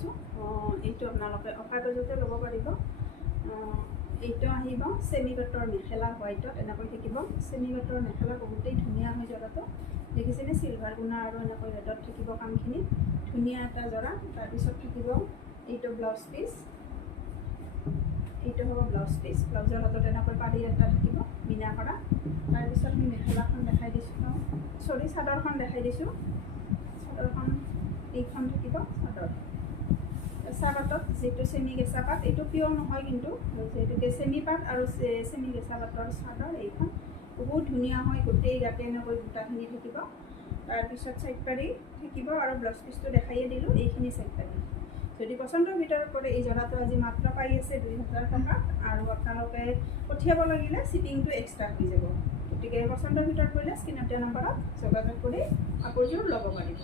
কৈছোঁ এইটো আপোনালোকে অফাৰ বাজতে ল'ব পাৰিব। এইটো আহিব চেমি পাটৰ মেখেলা হোৱাইটত এনেকৈ থাকিব। চেমি পাটৰ মেখেলা বহুতেই ধুনীয়া হয় জৰাটো, দেখিছেনে? চিলভাৰ গুণা আৰু এনেকৈ ৰেডত থাকিব কামখিনি, ধুনীয়া এটা জৰা। তাৰপিছত থাকিব এইটো ব্লাউজ পিচ, এইটো হ'ব ব্লাউজ পিচ। ব্লাউজৰ হাতত এনেকৈ পাৰি এটা থাকিব মিনা কৰা। তাৰপিছত আমি মেখেলাখন দেখাই দিছোঁ, চাদৰখন দেখাই দিছোঁ। চাদৰখন এইখন থাকিব চাদৰ কেঁচা পাটত, যিটো চেমি কেঁচা পাট, এইটো পিয়ৰ নহয় কিন্তু, যিহেতুকে চেমি পাট আৰু চেমি কেঁচা পাটৰ চাদৰ এইখন বহুত ধুনীয়া হয়। গোটেই গাতে এনেকৈ বুটাখিনি থাকিব। তাৰপিছত চাইড পাৰি থাকিব আৰু ব্লাউজ পিচটো দেখাইয়ে দিলোঁ, এইখিনি চাইড পাৰি। যদি পচন্দৰ ভিতৰত পৰে এই জৰাটো আজি মাত্ৰ পাই আছে 2000 টকাত, আৰু আপোনালোকে পঠিয়াব লাগিলে শ্বিপিংটো এক্সট্ৰা হৈ যাব। গতিকে পচন্দৰ ভিতৰত পৰিলে স্ক্ৰীনত দিয়া নম্বৰত যোগাযোগ কৰি কাপোৰযোৰ ল'ব পাৰিব।